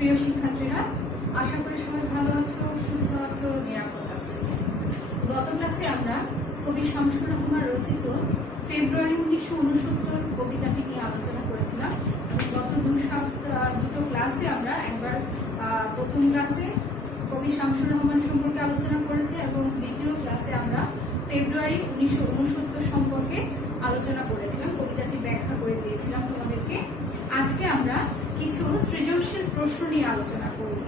প্রিয় শিক্ষার্থীরা, আশা করি সবাই ভালো আছো, সুস্থ আছো, নিরাপদ আছো। গত ক্লাসে আমরা কবি শামসুর রহমান রচিত ফেব্রুয়ারি 1969 কবিতাটি নিয়ে আলোচনা করেছিলাম। গত দুটো ক্লাসে আমরা একবার প্রথম ক্লাসে কবি শামসুর রহমান সম্পর্কে আলোচনা করেছি এবং দ্বিতীয় ক্লাসে আমরা ফেব্রুয়ারি 1969 সম্পর্কে আলোচনা করেছিলাম, কবিতাটি ব্যাখ্যা করে দিয়েছিলাম তোমাদেরকে। আজকে আমরা কিছু সৃজনশীল প্রশ্ন নিয়ে আলোচনা করব।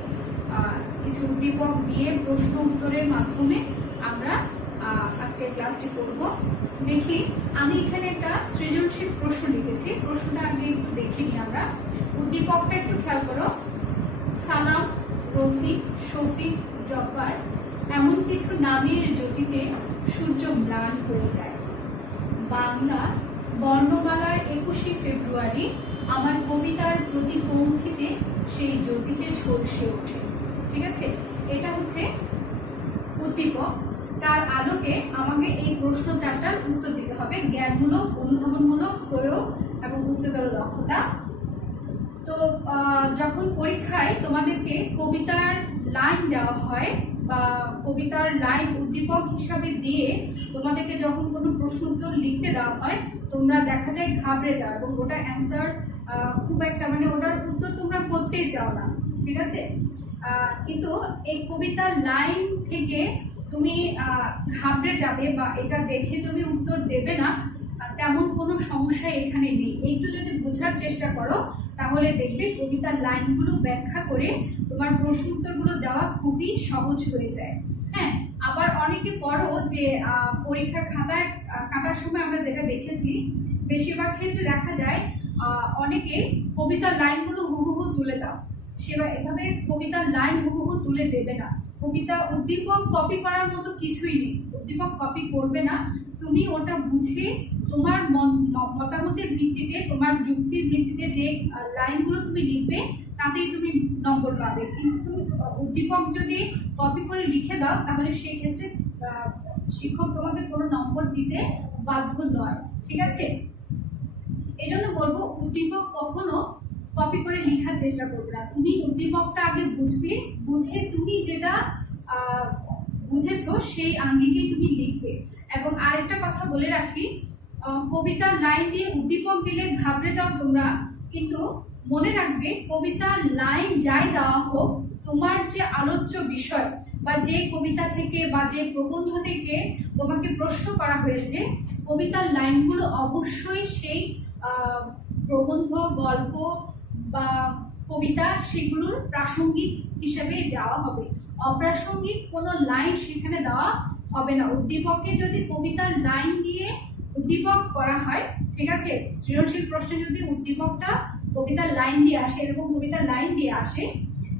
কিছু উদ্দীপক দিয়ে প্রশ্ন উত্তরের মাধ্যমে আমরা আজকে ক্লাসটি করব। দেখি, আমি এখানে একটা সৃজনশীল প্রশ্ন লিখেছি। প্রশ্নটা আগে একটু দেখে নিই আমরা। উদ্দীপকটা একটু খেয়াল করো। সালাম, রফিক, শফিক, জব্বার এমন কিছু নামের জ্যোতিতে সূর্য ম্লান হয়ে যায়। বাংলা বর্ণমালার 21শে ফেব্রুয়ারি আমার কবিতার প্রতি পঙ্ক্তিতে সেই জ্যোতিতে ঝলসে ওঠে। ঠিক আছে, এটা হচ্ছে উদ্দীপক। তার আলোকে আমাকে এই প্রশ্ন চারটার উত্তর দিতে হবে। জ্ঞানমূলক, অনুধাবনমূলক, প্রয়োগ এবং উচ্চতর দক্ষতা। তো যখন পরীক্ষায় তোমাদেরকে কবিতার লাইন দেওয়া হয় বা কবিতার লাইন উদ্দীপক হিসাবে দিয়ে তোমাদেরকে যখন কোনো প্রশ্ন উত্তর লিখতে দেওয়া হয়, তোমরা দেখা যায় ঘাবড়ে যাও এবং ওটা অ্যান্সার খুব একটা ওটার উত্তর তোমরা করতেই চাও না। ঠিক আছে, কিন্তু এই কবিতার লাইন থেকে তুমি ঘাবড়ে যাবে বা এটা দেখে তুমি উত্তর দেবে না, তেমন কোনো সমস্যা এখানে নেই। একটু যদি বোঝার চেষ্টা করো তাহলে দেখবে কবিতার লাইনগুলো ব্যাখ্যা করে তোমার প্রশ্ন উত্তরগুলো দেওয়া খুবই সহজ হয়ে যায়। হ্যাঁ, আবার অনেকে করো যে পরীক্ষার খাতায় কাটার সময় আমরা যেটা দেখেছি, বেশিরভাগ ক্ষেত্রে দেখা যায় অনেকে কবিতার লাইনগুলো হুবহু তুলে দাও। এভাবে কবিতার লাইন হুবহু তুলে দেবে না। কবিতা উদ্দীপক কপি করার মতো কিছুই নেই। উদ্দীপক কপি করবে না, তুমি ওটা বুঝে তোমার মতামতের ভিত্তিতে, তোমার যুক্তির ভিত্তিতে যে লাইনগুলো তুমি লিখবে তাতেই তুমি নম্বর পাবে। কিন্তু তুমি উদ্দীপক যদি কপি করে লিখে দাও তাহলে সেই ক্ষেত্রে শিক্ষক তোমাকে কোনো নম্বর দিতে বাধ্য নয়। ঠিক আছে, এই জন্য বলবো উদ্দীপক কখনো কপি করে লেখার চেষ্টা করবে না। তুমি উদ্দীপকটা আগে বুঝবে, বুঝে তুমি যেটা বুঝেছো সেই আঙ্গিকেই তুমি লিখবে। এবং আরেকটা কথা বলে রাখি, কবিতার লাইন দিয়ে উদ্দীপক দিলে ঘাবড়ে যাও তোমরা, কিন্তু মনে রাখবে কবিতার লাইন যাই দেওয়া হোক, তোমার যে আলোচ্য বিষয় বা যে কবিতা থেকে বা যে প্রবন্ধ থেকে তোমাকে প্রশ্ন করা হয়েছে, কবিতার লাইনগুলো অবশ্যই সেই প্রবন্ধ, গল্প বা কবিতা সেগুলোর প্রাসঙ্গিক হিসেবে দেওয়া হবে। অপ্রাসঙ্গিক কোনো লাইন সেখানে দেওয়া হবে না। উদ্দীপকে যদি কবিতার লাইন দিয়ে উদ্দীপক করা হয়, ঠিক আছে, সৃজনশীল প্রশ্নে যদি উদ্দীপকটা কবিতার লাইন দিয়ে আসে, এরকম কবিতার লাইন দিয়ে আসে,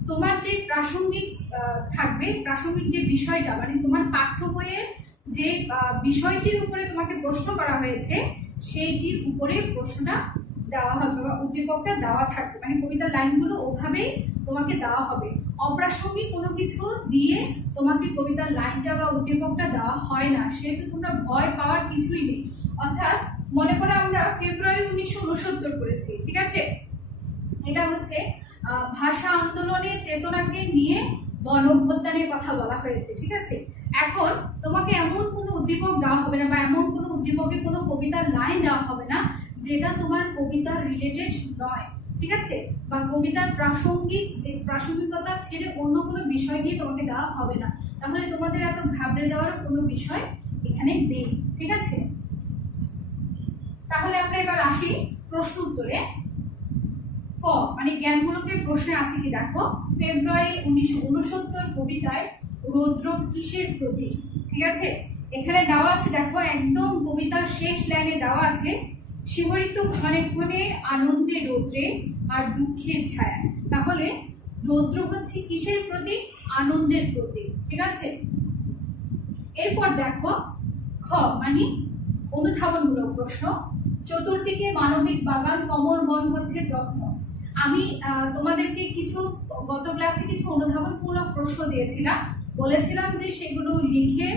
তোমার যে প্রাসঙ্গিক থাকবে, প্রাসঙ্গিক যে বিষয়টা তোমার পাঠ্য বইয়ের যে বিষয়টির উপরে তোমাকে প্রশ্ন করা হয়েছে সেইটির উপরে প্রশ্নটা দেওয়া হবে বা উদ্দীপকটা দেওয়া থাকবে। কবিতার লাইনগুলো ওভাবেই তোমাকে দেওয়া হবে। অপ্রাসঙ্গিক কোনো কিছু দিয়ে তোমাকে কবিতার লাইনটা বা উদ্দীপকটা দেওয়া হয় না, সেহেতু তোমরা ভয় পাওয়ার কিছুই নেই। অর্থাৎ মনে করো আমরা ফেব্রুয়ারি 1969 করেছি, ঠিক আছে, এটা হচ্ছে ভাষা আন্দোলনের চেতনাকে নিয়ে গণ অভ্যুত্থানের কথা বলা হয়েছে। ঠিক আছে, এখন তোমাকে এমন কোনো উদ্দীপক দেওয়া হবে না বা এমন কোনো উদ্দীপকে কোনো কবিতার লাইন দেওয়া হবে না যেটা তোমার কবিতার রিলেটেড নয়। ঠিক আছে, বা কবিতার প্রাসঙ্গিকতা ছেড়ে অন্য কোনো বিষয় নিয়ে তোমাকে দেওয়া হবে না। তাহলে তোমাদের এত ঘাবড়ে যাওয়ার কোনো বিষয় এখানে নেই। ঠিক আছে, তাহলে আমরা এবার আসি প্রশ্ন উত্তরে। ক জ্ঞানমূলকের প্রশ্নে আছে কি দেখো। ফেব্রুয়ারি 1969 কবিতায় রৌদ্র কিসের প্রতীক? ঠিক আছে, এখানে দেওয়া আছে, দেখো একদম কবিতার শেষ লাইনে দেওয়া আছে, শিহরিত ক্ষণে ক্ষণে আনন্দে রৌদ্রে আর দুঃখের ছায়া। তাহলে রৌদ্র হচ্ছে কিসের প্রতীক? আনন্দের প্রতীক। ঠিক আছে, এরপর দেখো খ অনুধাবনমূলক প্রশ্ন। চতুর্দিকে মানবিক বাগান, কমল বন হচ্ছে তছনছ। আমি তোমাদেরকে গত ক্লাসে কিছু অনুধাবনমূলক প্রশ্ন দিয়েছিলাম, বলেছিলাম যে সেগুলো লিখে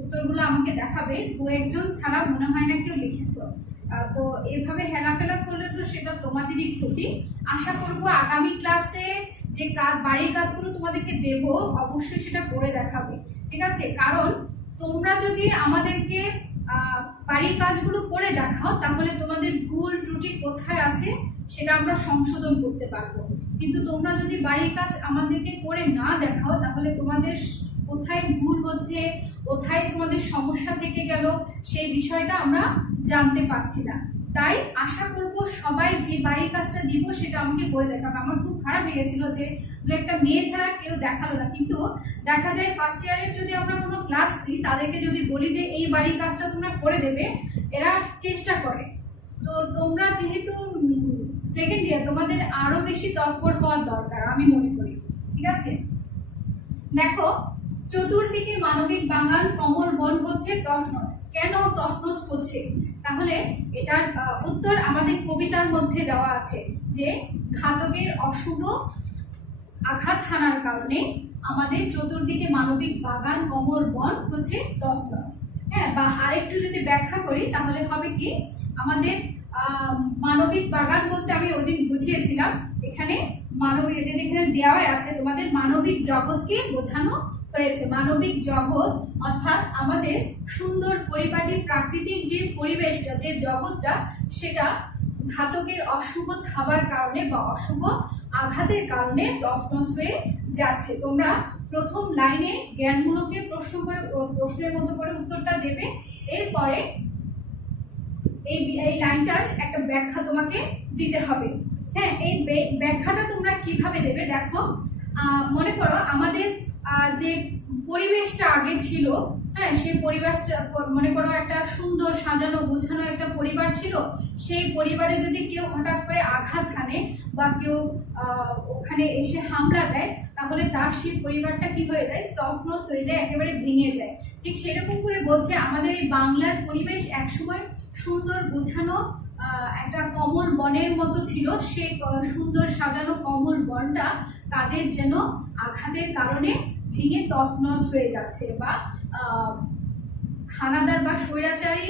উত্তরগুলো আমাকে দেখাবে। দু একজন ছাড়া মনে হয় না কেউ লিখেছো। তো এভাবে হেলাফেলা করলে তো সেটা তোমাদেরই ক্ষতি। আশা করব আগামী ক্লাসে যে বাড়ির কাজগুলো তোমাদেরকে দেব অবশ্যই সেটা করে দেখাবে, ঠিক আছে? কারণ তোমরা যদি আমাদেরকে বাড়ির কাজগুলো করে দেখাও তাহলে তোমাদের ভুল ত্রুটি কোথায় আছে সেটা আমরা সংশোধন করতে পারবো। কিন্তু তোমরা যদি বাড়ির কাজ আমাদেরকে করে না দেখাও তাহলে তোমাদের কোথায় ভুল হচ্ছে, কোথায় তোমাদের সমস্যা থেকে গেল সেই বিষয়টা আমরা জানতে পারছি না। তাই আশা করব সবাই যে বাড়ির কাজটা দিব সেটা আমাকে করে দেখাবে। আমার খুব খারাপ লেগেছিল যে দু একটা মেয়ে ছাড়া কেউ দেখালো না, কিন্তু দেখা যায় ফার্স্ট ইয়ারের যদি আমরা কোনো ক্লাস দিই তাদেরকে যদি বলি যে এই বাড়ির কাজটা তোমরা করে দেবে, এরা চেষ্টা করে। তো তোমরা যেহেতু সেকেন্ড ইয়ার, তোমাদের আরো বেশি তৎপর হওয়ার দরকার আমি মনে করি, ঠিক আছে? দেখো, চতুর্দিকে মানবিক বাগান কমল বন হচ্ছে তছনছ। কেন তছনছ হচ্ছে? তাহলে এটার উত্তর আমাদের কবিতার মধ্যে দেওয়া আছে যে ঘাতকের অশুভ আঘাত হানার কারণে আমাদের চতুর্দিকে মানবিক বাগান কমল বন হচ্ছে তছনছ। হ্যাঁ, বা আরেকটু যদি ব্যাখ্যা করি তাহলে হবে কি, আমাদের মানবিক বাগান বলতে আমি ওইদিন বুঝিয়েছিলাম, এখানে মানবিক যেখানে দেওয়া আছে তোমাদের মানবিক জগৎকে বোঝানো হয়েছে। মানবিক জগৎ অর্থাৎ আমাদের সুন্দর পরিপাটি প্রাকৃতিক যে পরিবেশটা, যে জগৎটা, সেটা ঘাতকের অশুভ থাবার কারণে বা অশুভ আঘাতের কারণে তছনছ হয়ে যাচ্ছে। তোমরা প্রথম লাইনে জ্ঞানমূলকে প্রশ্নের মতো করে উত্তরটা দেবে, এরপরে এই লাইনটার একটা ব্যাখ্যা তোমাকে দিতে হবে। হ্যাঁ, এই ব্যাখ্যাটা তোমরা কিভাবে দেবে দেখো, মনে করো আমাদের যে পরিবেশটা আগে ছিল, হ্যাঁ, সেই পরিবেশটা মনে করো একটা সুন্দর সাজানো গোছানো একটা পরিবার ছিল। সেই পরিবারে যদি কেউ হঠাৎ করে আঘাত হানে বা কেউ ওখানে এসে হামলা দেয় তাহলে তার সেই পরিবারটা কি হয়ে যায়, তছনছ হয়ে যায়, একেবারে ভেঙে যায়। ঠিক সেরকম করে বলছে আমাদের এই বাংলার পরিবেশ একসময় সুন্দর গোছানো একটা কমল বনের মতো ছিল। সেই সুন্দর সাজানো কমল বনটা তাদের যেন আঘাতের কারণে ভেঙে তছনছ হয়ে যাচ্ছে, বা হানাদার বা স্বৈরাচারী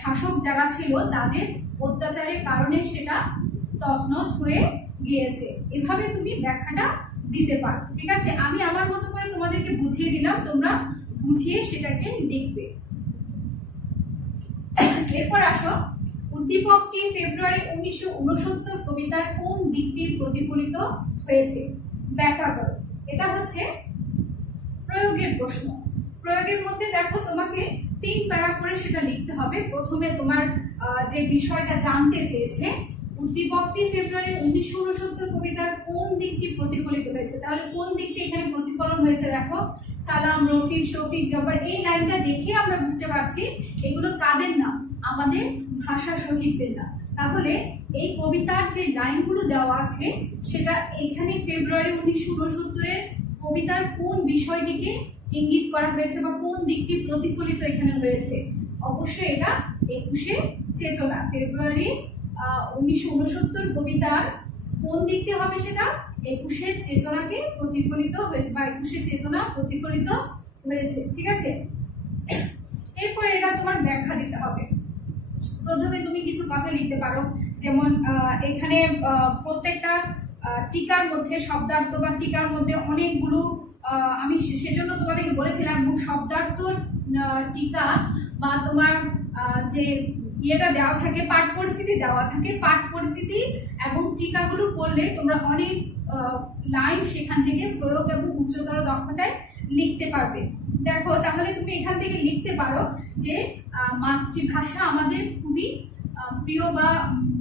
শাসক যারা ছিল তাদের অত্যাচারের কারণে সেটা তছনছ হয়ে গিয়েছে। এভাবে তুমি ব্যাখ্যাটা দিতে পারো, ঠিক আছে? আমি আমার মতো করে তোমাদেরকে বুঝিয়ে দিলাম, তোমরা বুঝিয়ে সেটাকে লিখবে। এরপর আসো, উদ্দীপকটি ফেব্রুয়ারি 1969 কবিতার কোন দিকটির প্রতিফলিত হয়েছে? ব্যাখ্যা করো। এটা হচ্ছে প্রয়োগের প্রশ্ন। প্রয়োগের মধ্যে দেখো তোমাকে 3 প্যারা করে সেটা লিখতে হবে। প্রথমে তোমার যে বিষয়টা জানতে চেয়েছে, উদ্দীপকটি ফেব্রুয়ারি 1969 কবিতার কোন দিকটি প্রতিফলিত হয়েছে, তাহলে কোন দিকটি এখানে প্রতিফলন হয়েছে দেখো, সালাম, রফিক, শফিক, জব্বার, এই লাইনটা দেখে আমরা বুঝতে পারছি এগুলো কাদের নাম, আমাদের ভাষা শহীদদের নাম। তাহলে এই কবিতার যে লাইনগুলো দেওয়া আছে সেটা এখানে ফেব্রুয়ারি 1969 কবিতার কোন বিষয়টিকে ইঙ্গিত করা হয়েছে বা কোন দিকটি প্রতিফলিত এখানে হয়েছে? অবশ্যই এটা 21 চেতনা। ফেব্রুয়ারি 1969 কবিতার কোন দিকটি হবে সেটা 21 চেতনাকে প্রতিফলিত হয়েছে বা 21 চেতনা প্রতিফলিত হয়েছে, ঠিক আছে? এরপরে এটা তোমার ব্যাখ্যা দিতে হবে। প্রথমে তুমি কিছু কথা লিখতে পারো, যেমন এখানে প্রত্যেকটা টিকার মধ্যে শব্দার্থ বা টিকার মধ্যে অনেকগুলো আমি সেজন্য তোমাদেরকে বলেছিলাম, এবং শব্দার্থ টিকা বা তোমার যে ইয়েটা দেওয়া থাকে, পাঠ পরিচিতি দেওয়া থাকে, পাঠ পরিচিতি এবং টিকাগুলো পড়লে তোমরা অনেক লাইন সেখান থেকে প্রয়োগ এবং উচ্চতর দক্ষতায় লিখতে পারবে। দেখো, তাহলে তুমি এখান থেকে লিখতে পারো যে মাতৃভাষা আমাদের খুবই প্রিয়, বা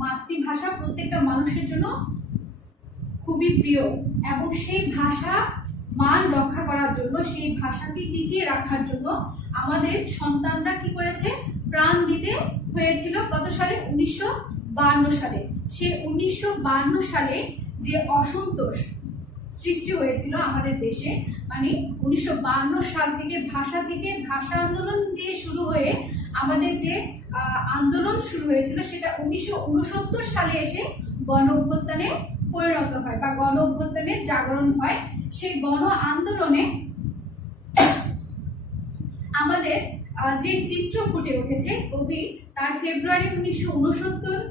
মাতৃভাষা প্রত্যেকটা মানুষের জন্য খুবই প্রিয়, এবং সেই ভাষা মান রক্ষা করার জন্য, সেই ভাষাকে টিকিয়ে রাখার জন্য আমাদের সন্তানরা কি করেছে, প্রাণ দিতে হয়েছিল। কত সালে? 1952 সালে। সেই 1952 সালে যে অসন্তোষ সৃষ্টি হয়েছিল আমাদের দেশে, মানে 1952 সাল থেকে ভাষা আন্দোলন দিয়ে শুরু হয়ে আমাদের যে আন্দোলন শুরু হয়েছিল সেটা 1969 সালে এসে গণ অভ্যুত্থানে পরিণত হয় বা গণ অভ্যুত্থানের জাগরণ হয়। সেই গণ আন্দোলনে আমাদের যে চিত্র ফুটে উঠেছে, কবি তার ফেব্রুয়ারি 1969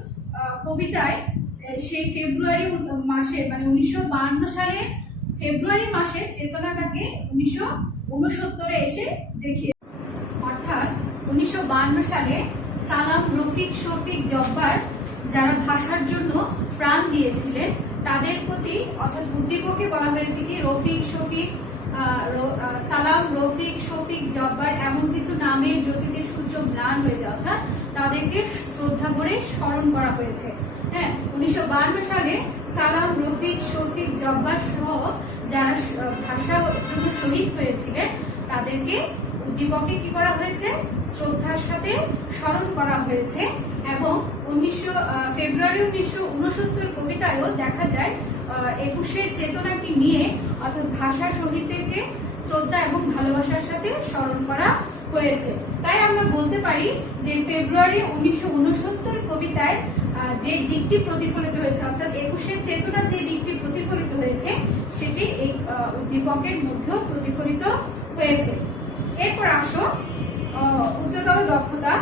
কবিতায় সেই ফেব্রুয়ারি মাসে মানে 1952 সালে ফেব্রুয়ারি মাসের চেতনাটাকে 1969 এসে দেখিয়ে, অর্থাৎ 1952 সালে সালাম, রফিক, শফিক, জব্বার যারা ভাষার জন্য প্রাণ দিয়েছিলেন তাদের প্রতি, অর্থাৎ উদ্দীপকে বলা হয়েছে কি রফিক, শফিক, সালাম, রফিক, শফিক, জব্বার এমন কিছু নামের জ্যোতিতে সূর্য ম্লান হয়ে যায়, অর্থাৎ তাদেরকে শ্রদ্ধা করে স্মরণ করা হয়েছে। হ্যাঁ, 1952 সালে সালাম, রফিক, শফিক, জব্বার সহ যারা ভাষার জন্য শহীদ হয়েছিলেন তাদেরকে উদ্দীপকে কি করা হয়েছে, শ্রদ্ধার সাথে স্মরণ করা হয়েছে। এবং ফেব্রুয়ারি 1969 কবিতায়ও দেখা যায় 21-এর চেতনাকে নিয়ে, অর্থাৎ ভাষা শহীদদেরকে শ্রদ্ধা এবং ভালোবাসার সাথে স্মরণ করা হয়েছে। তাই আমরা বলতে পারি যে ফেব্রুয়ারি 1969 কবিতায় যে দিকটি প্রতিফলিত হয়েছে, অর্থাৎ 21-এর চেতনা যে দিকটি প্রতিফলিত হয়েছে সেটি এই উদ্দীপকের মধ্যেও প্রতিফলিত হয়েছে। এরপর আসো উচ্চতর দক্ষতা।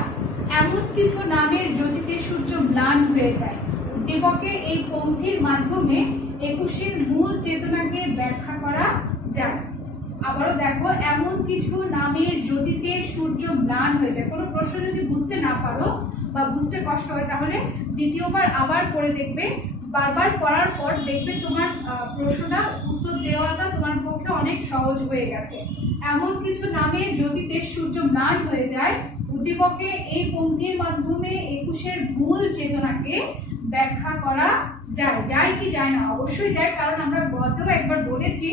এমন কিছু নামের জ্যোতিতে সূর্য ম্লান হয়ে যায়। উদ্দীপকের এই পংক্তির মাধ্যমে 21-এর মূল চেতনাকে ব্যাখ্যা করা যায়। আবারও দেখো, এমন কিছু নামের জ্যোতিতে সূর্য ম্লান হয়ে যায়। কোনো প্রশ্ন যদি বুঝতে না পারো বা বুঝতে কষ্ট হয় তাহলে দ্বিতীয়বার আবার পড়ে দেখবে। বারবার পড়ার পর দেখবে তোমার প্রশ্নটা উত্তর দেওয়াটা তোমার পক্ষে অনেক সহজ হয়ে গেছে। এমন কিছু নামের জ্যোতিতে সূর্য ম্লান হয়ে যায়। উদ্দীপকে এই পংক্তির মাধ্যমে 21-এর মূল চেতনাকে ব্যাখ্যা করা যায়। যায় কি যায় না? অবশ্যই যায়, কারণ আমরা গতও একবার বলেছি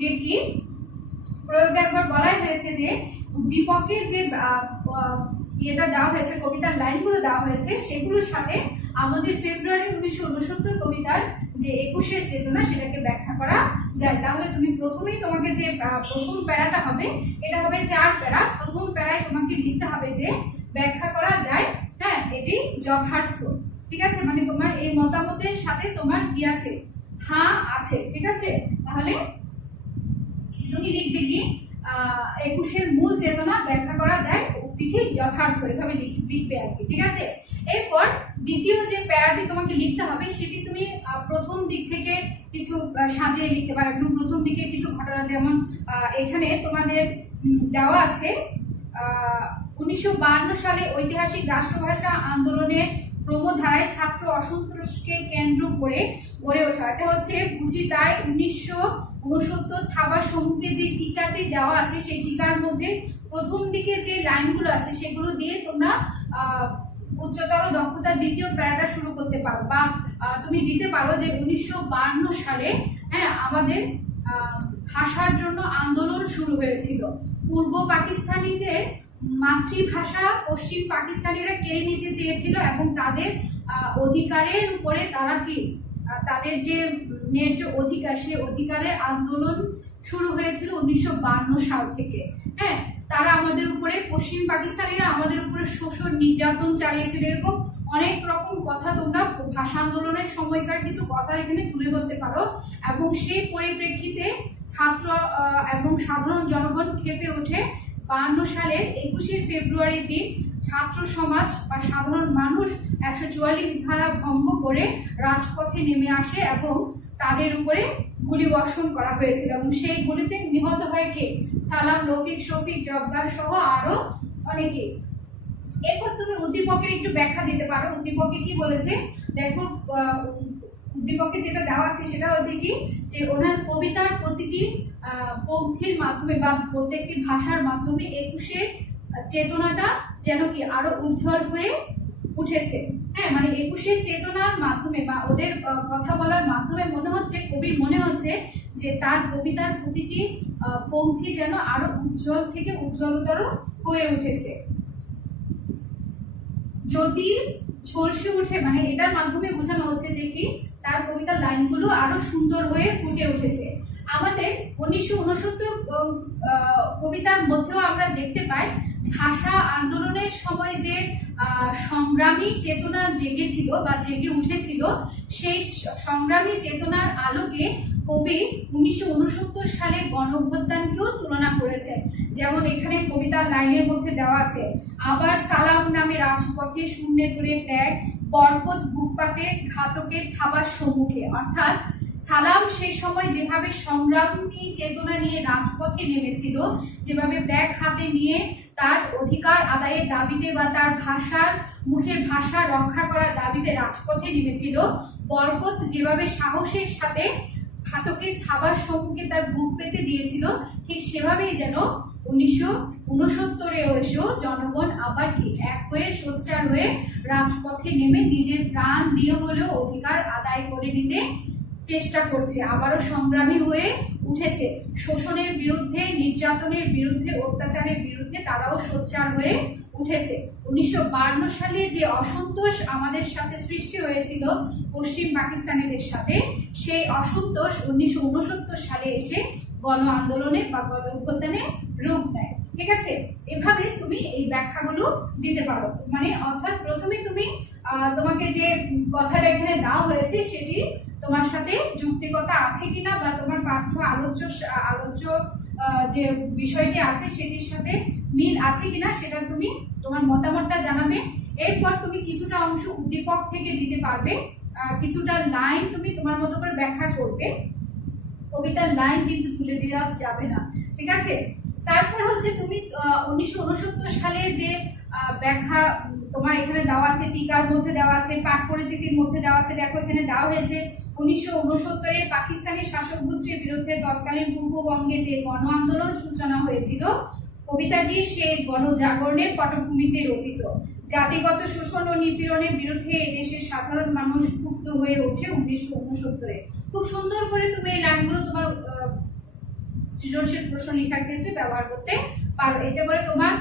যে কি প্রয়োগে একবার বলাই হয়েছে যে উদ্দীপকের যে এটা দেওয়া হয়েছে, কবিতার লাইনগুলো দেওয়া হয়েছে, সেগুলোর সাথে আমাদের ফেব্রুয়ারি 1969 কবিতার যে 21-এর চেতনা সেটাকে ব্যাখ্যা করা যায়। তাহলে তুমি প্রথমেই তোমাকে যে প্রথম প্যারাটা হবে এটা হবে 4 প্যারা। প্রথম প্যারায় তোমাকে লিখতে হবে যে ব্যাখ্যা করা যায়, হ্যাঁ, এটি যথার্থ। ঠিক আছে, মানে তোমার এই মতামতের সাথে তোমার কি আছে, হ্যাঁ আছে। ঠিক আছে, তাহলে তুমি লিখবে কি 21-এর মূল চেতনা ব্যাখ্যা করা যায়, উক্তিটি যথার্থ, এভাবে লিখবে আর কি। ঠিক আছে, এরপর দ্বিতীয় যে প্যারাটি তোমাকে লিখতে হবে সেটি তুমি প্রথম দিক থেকে কিছু সাজিয়ে লিখতে পারো। একদম প্রথম দিকে কিছু ঘটনা, যেমন এখানে তোমাদের দেওয়া আছে 1952 সালে ঐতিহাসিক রাষ্ট্রভাষা আন্দোলনের ক্রমধারায় ছাত্র অসন্তোষকে কেন্দ্র করে গড়ে ওঠা। এটা হচ্ছে বুঝি তাই 1969 থাবার সম্মুখে যে টিকাটি দেওয়া আছে সেই টিকার মধ্যে প্রথম দিকে যে লাইনগুলো আছে সেগুলো দিয়ে তোমরা উচ্চতর দক্ষতা দ্বিতীয় প্যারাটা শুরু করতে পারো। বা তুমি দিতে পারো যে 1952 সালে, হ্যাঁ, আমাদের ভাষার জন্য আন্দোলন শুরু হয়েছিল। পূর্ব পাকিস্তানিদের মাতৃভাষা পশ্চিম পাকিস্তানিরা কেড়ে নিতে চেয়েছিল এবং তাদের অধিকারের উপরে তারা কি তাদের যে ন্যায্য অধিকার, সে অধিকারের আন্দোলন শুরু হয়েছিল 1952 সাল থেকে। হ্যাঁ, তারা আমাদের উপরে, পশ্চিম পাকিস্তানিরা আমাদের উপরে শোষণ নির্যাতন চালিয়েছিল। এরকম অনেক রকম কথা তোমরা ভাষা আন্দোলনের সময়কার কিছু কথা এখানে তুলে ধরতে পারো। এবং সেই পরিপ্রেক্ষিতে ছাত্র এবং সাধারণ জনগণ ক্ষেপে ওঠে। 52 সালের 21শে ফেব্রুয়ারি দিন ছাত্র সমাজ বা সাধারণ মানুষ 144 ধারা ভঙ্গ করে রাজপথে নেমে আসে এবং তাদের উপরে গুলি বর্ষণ করা হয়েছিল। এবং সেই গুলিতে নিহত হয় কে? সালাম, রফিক, শফিক, জব্বার সহ আরো অনেকে। এরপর তুমি উদ্দীপকের একটু ব্যাখ্যা দিতে পারো। উদ্দীপকে কি বলেছে দেখো, উদ্দীপকে যেটা দেওয়া আছে সেটা হচ্ছে কি যে ওনার কবিতার প্রতিটি পংক্তির মাধ্যমে বা প্রত্যেকটি ভাষার মাধ্যমে 21-এর চেতনাটা যেন কি আরো উজ্জ্বল হয়ে উঠেছে। হ্যাঁ, মানে 21-এর চেতনার মাধ্যমে বা ওদের কথা বলার মাধ্যমে মনে হচ্ছে, কবির মনে হচ্ছে যে তার কবিতার প্রতিটি পংক্তি যেন আরো উজ্জ্বল থেকে উজ্জ্বলতর হয়ে উঠেছে। যদি ঝলসে উঠে, মানে এটার মাধ্যমে বোঝানো হচ্ছে যে কি তার কবিতার লাইনগুলো আরো সুন্দর হয়ে ফুটে উঠেছে। আমাদের 1969 কবিতার মধ্যেও আমরা দেখতে পাই ভাষা আন্দোলনের সময় যে সংগ্রামী চেতনা জেগেছিল বা জেগে উঠেছিল, সেই সংগ্রামী চেতনার আলোকে কবি 1969 সালে গণঅভ্যুত্থানকেও তুলনা করেছেন। যেমন এখানে কবিতার লাইনের মধ্যে দেওয়া আছে, আবার সালাম নামে রাজপথে শূন্যে ধরে ফ্ল্যাগ, বরকত বুকপাতে ঘাতকের থাবার সম্মুখে। অর্থাৎ সালাম সেই সময় যেভাবে সংগ্রামী চেতনা নিয়ে রাজপথে নেমেছিল, যেভাবে ব্যাগ হাতে নিয়ে তার অধিকার আদায়ের দাবিতে বা তার ভাষার মুখের ভাষা রক্ষা করার দাবিতে রাজপথে নেমেছিল, বরকত যেভাবে সাহসের সাথে ঘাতকের থাবার সম্মুখে তার বুক পেতে দিয়েছিল, ঠিক সেভাবেই যেন 1969-এ এসেও জনগণ আবার ঠিক এক হয়ে সোচ্চার হয়ে রাজপথে নেমে নিজের প্রাণ দিয়ে হলেও অধিকার আদায় করে নিতে চেষ্টা করছে, আবারও সংগ্রামী হয়ে উঠেছে। শোষণের বিরুদ্ধে, নির্যাতনের বিরুদ্ধে, অত্যাচারের বিরুদ্ধে তারাও সোচ্চার হয়ে উঠেছে। 1952 সালে যে অসন্তোষ আমাদের সাথে সৃষ্টি হয়েছিল পশ্চিম পাকিস্তানিদের সাথে, সেই অসন্তোষ 1969 সালে এসে গণ আন্দোলনে বা গণ অভ্যুত্থানে রূপ নেয়। ঠিক আছে, এভাবে তুমি এই ব্যাখ্যাগুলো দিতে পারো। মানে অর্থাৎ প্রথমে তুমি তোমাকে যে কথাটা এখানে দেওয়া হয়েছে সেটি তোমার সাথে যুক্তিকতা আছে কিনা বা তোমার পাঠ্য আলোচ্য যে বিষয়টি আছে সেটির সাথে মিল আছে কিনা সেটা তুমি তোমার মতামতটা জানাবে। এরপর তুমি কিছুটা অংশ উদ্দীপক থেকে দিতে পারবে, কিছুটা লাইন তুমি তোমার মতো করে ব্যাখ্যা করবে, কবিতার লাইন কিন্তু তুলে দেওয়া যাবে না। ঠিক আছে, তারপর হচ্ছে তুমি 1969 সালে যে ব্যাখ্যা তোমার এখানে দেওয়া আছে, টিকার মধ্যে দেওয়া আছে, পাঠ পরিচিতির মধ্যে দেওয়া আছে। দেখো এখানে দেওয়া হয়েছে 1969-এ পাকিস্তানি শাসক গোষ্ঠীর বিরুদ্ধে তৎকালীন পূর্ববঙ্গে যে গণ আন্দোলন সূচনা হয়েছিল, কবিতাটি সেই গণজাগরণের পটভূমিতে রচিত। জাতিগত শোষণ ও নিপীড়নের বিরুদ্ধে এদেশের সাধারণ মানুষ ক্ষুব্ধ হয়ে ওঠে 1969-এ। খুব সুন্দর করে তুমি এই লাইনগুলো তোমার সৃজনশীল প্রশ্ন লেখার ক্ষেত্রে ব্যবহার করতে পারো। এতে করে তোমার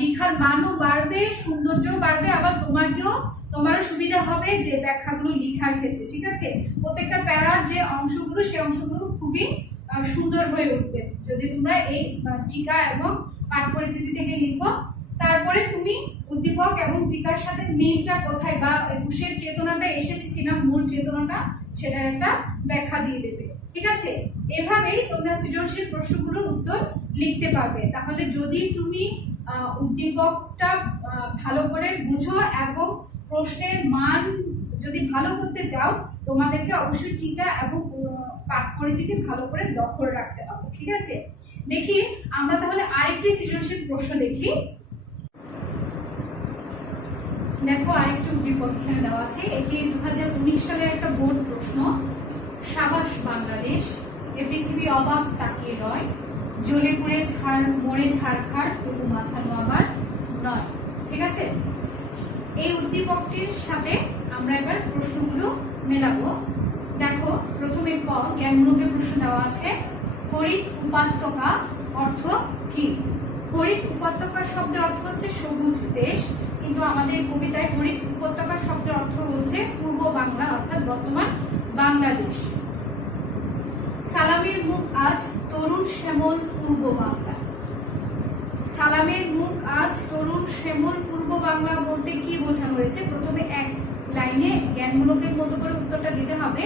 লেখার মানও বাড়বে, সৌন্দর্যও বাড়বে, আবার তোমারও সুবিধা হবে যে ব্যাখ্যাগুলো লেখার ক্ষেত্রে। ঠিক আছে, প্রত্যেকটা প্যারার যে অংশগুলো সেই অংশগুলো খুবই সুন্দর হয়ে উঠবে যদি তোমরা এই টিকা এবং পাঠ পরিচিতি থেকে লিখো। তারপরে তুমি উদ্দীপক এবং টিকার সাথে মিলটা কোথায় বা একুশের চেতনাটা এসেছে কিনা, মূল চেতনাটা, সেটার একটা ব্যাখ্যা দিয়ে দেবে। ঠিক আছে, এভাবেই তোমরা সৃজনশীল প্রশ্নগুলোর উত্তর লিখতে পারবে। তাহলে যদি তুমি উদ্দীপকটা ভালো করে বুঝো এবং প্রশ্নের মান যদি ভালো করতে চাও, তোমাদেরকে অবশ্যই টিকা এবং পাঠ পরিচিতি ভালো করে দখল রাখতে হবে। ঠিক আছে, দেখি আমরা তাহলে আরেকটি সৃজনশীল প্রশ্ন দেখি। দেখো আরেকটি উদ্দীপক এখানে দেওয়া আছে, এটি 2019 সালের একটা বোর্ড প্রশ্ন। সাবাস বাংলাদেশ, এ পৃথিবী অবাক তাকিয়ে রয়, জ্বলে পুড়ে মরে ছারখার, তবু মাথানো আবার নয়। ঠিক আছে, এই উদ্দীপকটির সাথে আমরা এবার প্রশ্নগুলো মেলাবো। দেখো প্রথমে ক, জ্ঞানমূলকের প্রশ্ন দেওয়া আছে। হরিত উপত্যকা অর্থ কি? হরিত উপত্যকা শব্দের অর্থ হচ্ছে সবুজ দেশ, কিন্তু আমাদের কবিতায় হরিত উপত্যকা শব্দের অর্থ হচ্ছে পূর্ব বাংলা অর্থাৎ বর্তমান বাংলাদেশ। সালামের মুখ আজ তরুণ শ্যামল পূর্ব বাংলা। সালামের মুখ আজ তরুণ শ্যামল পূর্ব বাংলা বলতে কি বোঝানো হয়েছে? প্রথমে এক লাইনে জ্ঞানমূলকের মতো করে উত্তরটা দিতে হবে।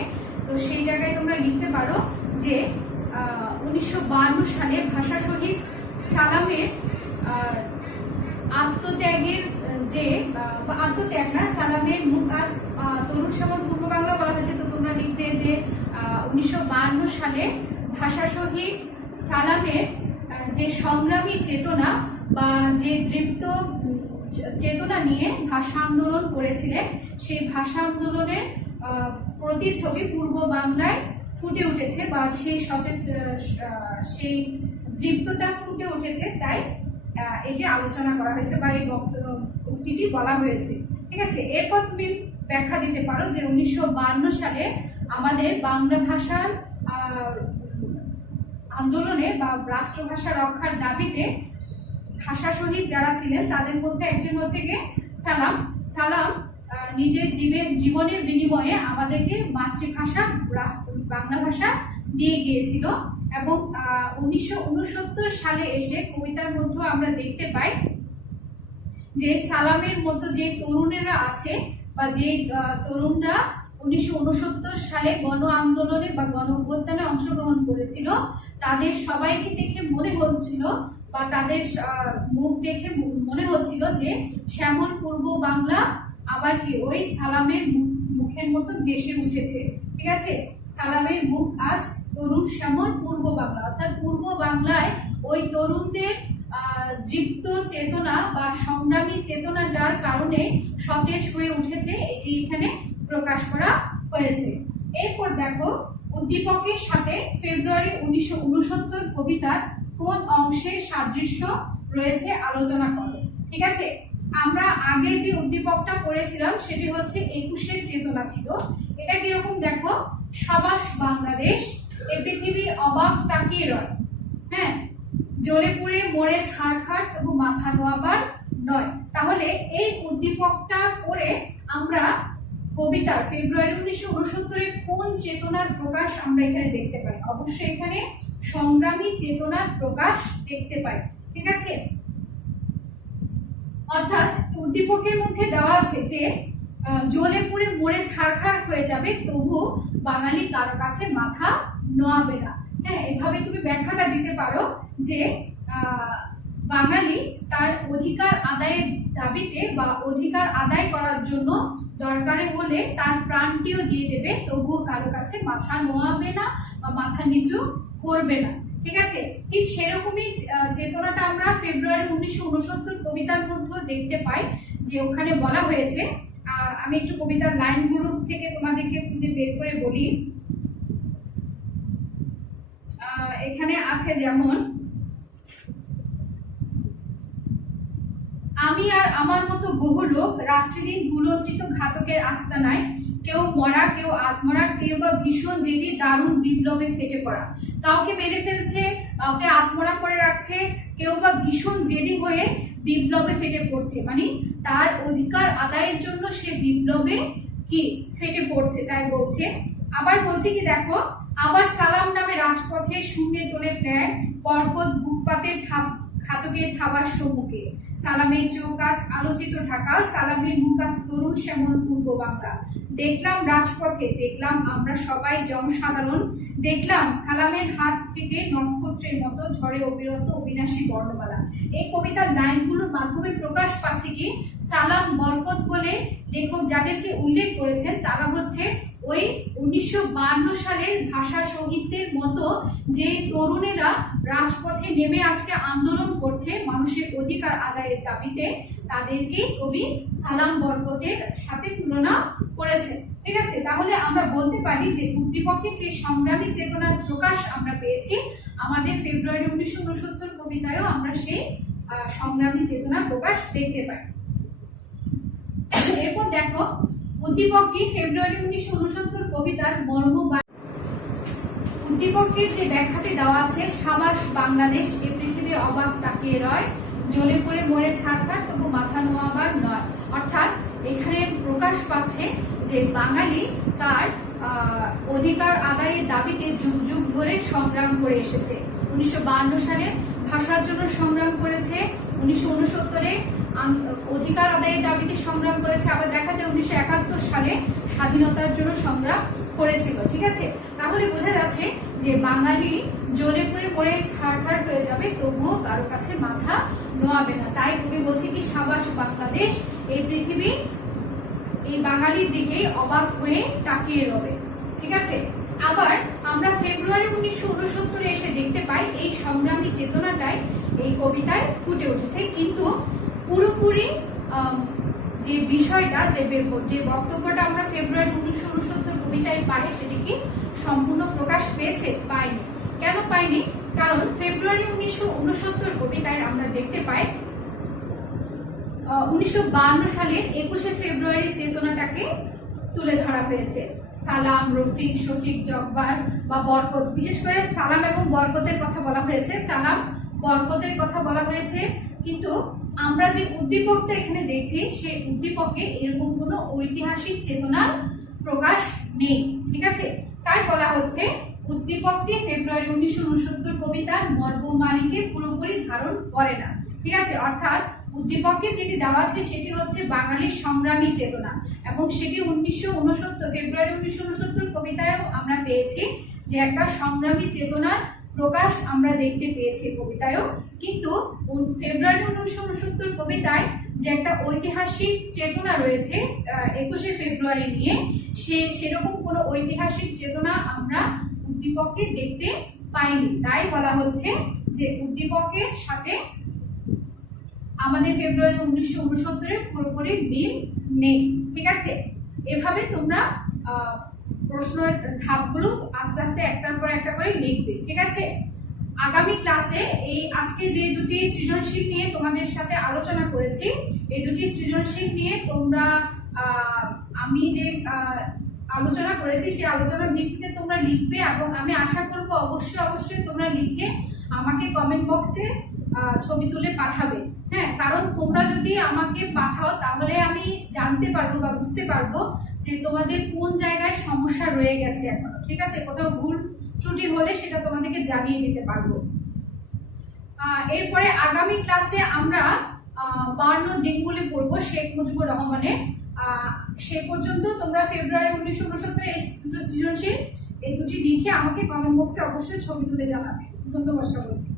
তো সেই জায়গায় তোমরা লিখতে পারো যে 1952 সালে ভাষা শহীদ সালামের আত্মত্যাগের যে আত্মত্যাগ না, সালামের মুখ আজ তরুণ শ্যামল পূর্ব বাংলা বলা হয়েছে। তো তোমরা লিখবে যে 1952 সালে ভাষা শহীদ সালামের যে সংগ্রামী চেতনা বা যে দৃপ্ত চেতনা নিয়ে ভাষা আন্দোলন করেছিলেন, সেই ভাষা আন্দোলনের প্রতিছবি পূর্ব বাংলায় ফুটে উঠেছে বা সেই দৃপ্ততা ফুটে উঠেছে, তাই এটি আলোচনা করা হয়েছে বা এই উক্তিটি বলা হয়েছে। ঠিক আছে, এরপর তুমি ব্যাখ্যা দিতে পারো যে 1952 সালে আমাদের বাংলা ভাষার আন্দোলনে বা রাষ্ট্রভাষা রক্ষার দাবিতে ভাষা শহীদ যারা ছিলেন তাদের মধ্যে একজন হচ্ছে গিয়ে সালাম নিজের জীবনের বিনিময়ে আমাদেরকে মাতৃভাষা বাংলা ভাষা দিয়ে গিয়েছিল। এবং 1969 সালে এসে কবিতার মধ্যে আমরা দেখতে পাই যে সালামের মতো যে তরুণেরা আছে বা যে তরুণরা 1969 সালে গণ আন্দোলনে বা গণ অভ্যুত্থানে অংশগ্রহণ করেছিল, তাদের সবাইকে দেখে মনে হচ্ছিল বা তাদের মুখ দেখে মনে হচ্ছিল যে শ্যামল পূর্ব বাংলা আবার কি ওই সালামের মুখের মতো ভেসে উঠেছে। ঠিক আছে, সালামের মুখ আজ তরুণ শ্যামল পূর্ব বাংলা, অর্থাৎ পূর্ব বাংলায় ওই তরুণদের দীপ্ত চেতনা বা সংগ্রামী চেতনাটার কারণে সতেজ হয়ে উঠেছে, এটি এখানে প্রকাশ করা হয়েছে। এরপর দেখো, উদ্দীপকের সাথে ফেব্রুয়ারি 1969 কবিতার কোন অংশের সাদৃশ্য রয়েছে আলোচনা করো। ঠিক আছে, আমরা আগে যে উদ্দীপকটা পড়েছিলাম সেটি হচ্ছে 21-এর চেতনা ছিল। এটা কিরকম দেখো, সাবাস বাংলাদেশ, এ পৃথিবী অবাক তাকিয়ে রয়, হ্যাঁ, জ্বলে পুড়ে মরে ছারখার তবু মাথা নোয়াবার নয়। তাহলে এই উদ্দীপকটা পড়ে আমরা কবিতার ফেব্রুয়ারি 1969-এর কোন চেতনার প্রকাশ আমরা এখানে দেখতে পাই? অবশ্যই এখানে সংগ্রামী চেতনার প্রকাশ দেখতে পাই। ঠিক আছে, অর্থাৎ উদ্দীপকের মধ্যে দেওয়া আছে যে জ্বলে পুড়ে মরে ছারখার হয়ে যাবে তবু বাঙালি কারো কাছে মাথা নোয়াবে না। হ্যাঁ, এভাবে তুমি ব্যাখ্যাটা দিতে পারো যে বাঙালি তার অধিকার আদায়ের দাবিতে বা অধিকার আদায় করার জন্য দরকারে হলে তার প্রাণটিও দিয়ে দেবে, তবুও কারো কাছে মাথা নোয়াবে না বা মাথা নিচু করবে না। ঠিক আছে, ঠিক সেরকমই চেতনাটা আমরা ফেব্রুয়ারি 1969 কবিতার মধ্যে দেখতে পাই, যে ওখানে বলা হয়েছে, আমি একটু কবিতার লাইনগুলো থেকে তোমাদেরকে খুঁজে বের করে বলি। এখানে আছে যেমন, আমি আর আমার মতো বহু লোক রাত্রিদিন ভুলঞ্চিত ঘাতকের আস্তানায়, কেউ মরা, কেউ আত্মরা, কেউ বা ভীষণ জেদি দারুণ বিপ্লবে ফেটে পড়া। কাউকে মেরে ফেলছে, কাউকে আত্মরা করে রাখছে, কেউ বা ভীষণ জেদি হয়ে বিপ্লবে ফেটে পড়ছে, মানে তার অধিকার আদায়ের জন্য সে বিপ্লবে কি ফেটে পড়ছে, তাই বলছে। আবার বলছে কি দেখো, আবার সালাম নামে রাজপথে শূন্যে তোলে প্রায় পর্বত বুকপাতে ঘাতকের থাবার সম্মুখে, সালামের চোখ আজ আলোচিত ঢাকা, সালামের মুখ আজ তরুণ শ্যামল পূর্ব বাংলা। দেখলাম রাজপথে, দেখলাম আমরা সবাই জনসাধারণ, দেখলাম সালামের হাত থেকে নক্ষত্রের মতো ঝড়ে অবিরত অবিনাশী বর্ণমালা। এই কবিতার লাইনগুলোর মাধ্যমে প্রকাশ পাচ্ছে কি, সালাম বরকত বলে লেখক যাদেরকে উল্লেখ করেছেন তারা হচ্ছে ওই 1952 সালের ভাষা শহীদদের মতো যে তরুণেরা রাজপথে নেমে আজকে আন্দোলন করছে মানুষের অধিকার আদায়ের দাবিতে, তাদেরকে কবি সালাম বরকতের সাথে তুলনা করেছে। ঠিক আছে, তাহলে আমরা বলতে পারি যে উদ্দীপকের যে সংগ্রামী চেতনার প্রকাশ আমরা পেয়েছি, আমাদের ফেব্রুয়ারি 1969 কবিতায়ও আমরা সেই সংগ্রামী চেতনার প্রকাশ দেখতে পাই। এরপর দেখো, উদ্দীপকটি ফেব্রুয়ারি 1969 কবিতার মর্ম। উদ্দীপকের যে ব্যাখ্যাটি দেওয়া আছে, সাবাস বাংলাদেশ, এ পৃথিবী অবাক তাকিয়ে রয়, জ্বলে পুড়ে মরে ছারখার তবু মাথা নোয়াবার নয়। অর্থাৎ এখানে প্রকাশ পাচ্ছে যে বাঙালি তার অধিকার আদায়ের দাবিতে যুগ যুগ ধরে সংগ্রাম করে এসেছে। 1952 সালে ভাষার জন্য সংগ্রাম করেছে, 1969-এ অধিকার আদায়ের দাবিতে সংগ্রাম করেছে, আবার দেখা যায় 1971 সালে স্বাধীনতার জন্য সংগ্রাম করেছিল। ঠিক আছে, তাহলে বোঝা যাচ্ছে যে বাঙালি জ্বলে পুড়ে পড়ে ছারখার হয়ে যাবে তবুও কারো কাছে মাথা নোয়াবে না। তাই কবি বলছে কি, সাবাস বাংলাদেশ, এই পৃথিবী এই বাঙালির দিকেই অবাক হয়ে তাকিয়ে রবে। ঠিক আছে, আবার আমরা ফেব্রুয়ারি 1969 এসে দেখতে পাই এই সংগ্রামী চেতনাটাই এই কবিতায় ফুটে উঠেছে, কিন্তু পুরোপুরি যে বিষয়টা, যে বক্তব্যটা আমরা ফেব্রুয়ারি 1969 কবিতায় পাই সেটি কি সম্পূর্ণ প্রকাশ পেয়েছে? পাইনি। কেন পাইনি? কারণ ফেব্রুয়ারি 1969 কবিতায় আমরা দেখতে পাই 1952 সালের 21শে ফেব্রুয়ারি চেতনাটাকে তুলে ধরা হয়েছে। সালাম, রফিক, শফিক, জব্বার বা বরকত, বিশেষ করে সালাম এবং বরকতের কথা বলা হয়েছে, সালাম বরকতের কথা বলা হয়েছে, কিন্তু আমরা যে উদ্দীপকটা এখানে দেখছি সেই উদ্দীপকে এরকম কোনো ঐতিহাসিক চেতনার প্রকাশ নেই। ঠিক আছে, তাই বলা হচ্ছে উদ্দীপকটি ফেব্রুয়ারি 1969 কবিতার মর্মমালিকে পুরোপুরি ধারণ করে না। ঠিক আছে, অর্থাৎ উদ্দীপকে যেটি দেওয়া আছে সেটি হচ্ছে বাঙালির সংগ্রামী চেতনা, এবং সেটি ফেব্রুয়ারি 1969 কবিতায়ও আমরা পেয়েছি যে একটা সংগ্রামী চেতনার প্রকাশ আমরা দেখতে পেয়েছি কবিতায়ও। কিন্তু ফেব্রুয়ারি 1969 কবিতায় যে একটা ঐতিহাসিক চেতনা রয়েছে 21শে ফেব্রুয়ারি নিয়ে, সেরকম কোনো ঐতিহাসিক চেতনা আমরা উদ্দীপকে দেখতে পাইনি। তাই বলা হচ্ছে যে উদ্দীপকের সাথে আমাদের ফেব্রুয়ারি 1969 পুরোপুরি মিল নেই। ঠিক আছে, এভাবে তোমরা প্রশ্নের ধাপগুলো আস্তে আস্তে একটার পর একটা করে লিখবে। ঠিক আছে, আগামী ক্লাসে এই আজকে যে দুটি সৃজনশীল নিয়ে তোমাদের সাথে আলোচনা করেছি, এই দুটি সৃজনশীল নিয়ে তোমরা আমি যে আলোচনা করেছি সেই আলোচনার ভিত্তিতে তোমরা লিখবে, এবং আমি আশা করব অবশ্যই তোমরা লিখে আমাকে কমেন্ট বক্সে ছবি তুলে পাঠাবে। হ্যাঁ, কারণ তোমরা যদি আমাকে পাঠাও তাহলে আমি জানতে পারবো বা বুঝতে পারবো যে তোমাদের কোন জায়গায় সমস্যা রয়ে গেছে এখনো। ঠিক আছে, কোথাও ভুল ত্রুটি হলে সেটা তোমাদেরকে জানিয়ে দিতে পারবো। এরপরে আগামী ক্লাসে আমরা 52 দিনগুলি পড়বো শেখ মুজিবুর রহমানের। সে পর্যন্ত তোমরা ফেব্রুয়ারি 1969 এই দুটো সৃজনশীল এই দুটি লিখে আমাকে কমেন্ট বক্সে অবশ্যই ছবি তুলে জানাবে। ধন্যবাদ সকলকে।